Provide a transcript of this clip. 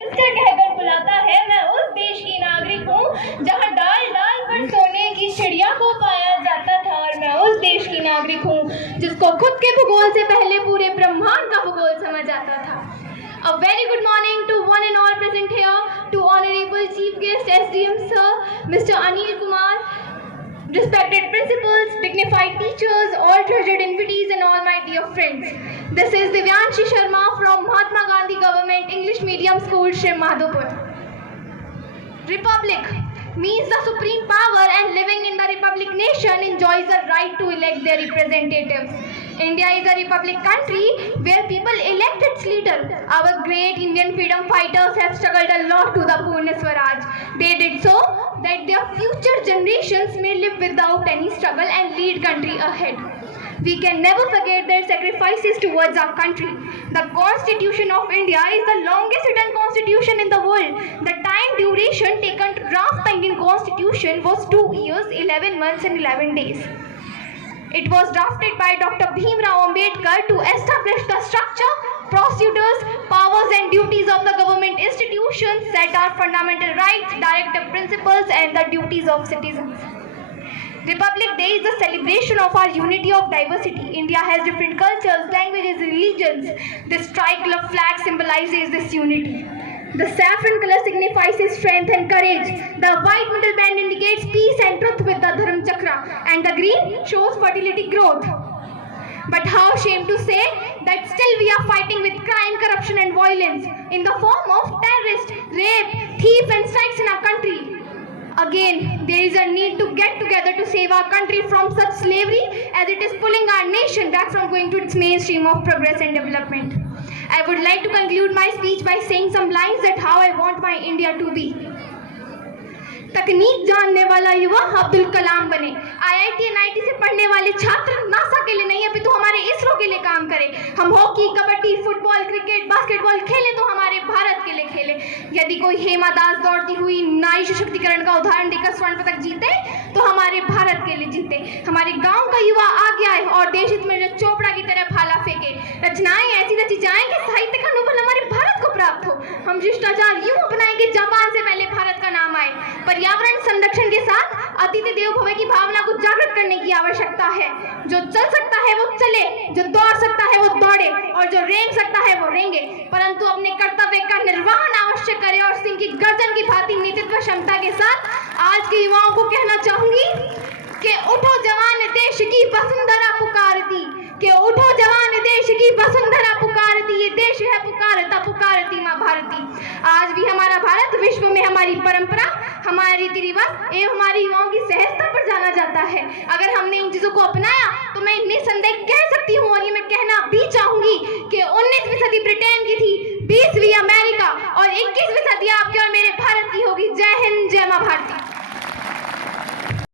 कहकर बुलाता है, मैं उस देश की नागरिक हूँ जहाँ डाल डाल पर सोने की चिड़िया को पाया जाता था। और मैं उस देश की नागरिक हूँ जिसको खुद के भूगोल से पहले पूरे ब्रह्मांड का भूगोल समझ आता था। A very good morning to one and all present here, to Honorable Chief Guest SDM Sir, Mr. Anil Kumar, respected principals, dignified teachers, all treasured invitees and all my dear friends. This is Divyanshi Sharma from Mahatma Gandhi Government English Medium School, Shri Madhopur. Republic means the supreme power, and living in the republic nation enjoys the right to elect their representatives. India is a republic country where people elect its leader. Our great Indian freedom fighters have struggled a lot to the Purna Swaraj. They did so that their future generations may live without any struggle and lead country ahead. We can never forget their sacrifices towards our country. The Constitution of India is the longest written constitution in the world. The time duration taken to draft the Indian Constitution was 2 years, 11 months and 11 days. It was drafted by Dr. Bhim Rao Ambedkar to establish the structure, procedures, powers and duties of the government institutions, set our fundamental rights, directive principles and the duties of citizens. Republic Day is a celebration of our unity of diversity. India has different cultures, languages, religions. This tricolor flag symbolizes this unity. The saffron color signifies strength and courage. The white middle band indicates peace and truth with the Dharam Chakra, and the green shows fertility growth. But how shame to say that still we are fighting with crime, corruption and violence in the form of terrorist, rape, thief and strikes in our country. Again, there is a need to get together to save our country from such slavery, as it is pulling our nation back from going to its mainstream of progress and development. I would like to conclude my speech by saying some lines that how I want my India to be. तकनीक जानने वाला युवा अब्दुल कलाम बने। IIT NIT से पढ़ने वाले छात्र NASA के लिए नहीं अपितु हमारे इसरो के लिए काम करें। हम hockey, kabaddi, football, cricket, basketball खेलें तो हमारे भारत के लिए खेलें। यदि कोई हेमा दास दौड़ती हुई नारी सशक्तिकरण का उदाहरण देकर स्वर्ण पदक जीते तो हमारे भारत के लिए जीते। हमारे गांव का युवा आगे आए और देश हित में चोपड़ा की तरह भाला फेंके। रचनाएं ऐसी रची जाएं कि साहित्य का नोबेल हमारे भारत को प्राप्त हो। हम शिष्टाचार यूं अपनाएंगे जापान से पहले भारत का नाम आए। पर्यावरण संरक्षण के साथ अतिथि देवो भव की भावना को जागृत करने की आवश्यकता है। जो चल सकता है वो चले, जो दौड़ सकता है वो दौड़े और जो रेंग सकता है वो रेंगे, परंतु अपने कर्तव्य का निर्वहन अवश्य करे। और सिंह की गर्जन की भांति नेतृत्व क्षमता के साथ आज के युवाओं को कहना चाहूंगी कि उठो जवान देश की वसुंधरा पुकारती, कि उठो जवान देश की वसुंधरा पुकारती, ये देश है पुकारता पुकारती माँ भारती। आज भी हमारा भारत विश्व में हमारी परंपरा, हमारे रीति रिवाज एवं हमारी युवाओं की सहजता पर जाना जाता है। अगर हमने इन चीजों को अपनाया तो मैं निसंदेह कह सकती हूँ और ये मैं कहना भी चाहूंगी कि 19वीं सदी ब्रिटेन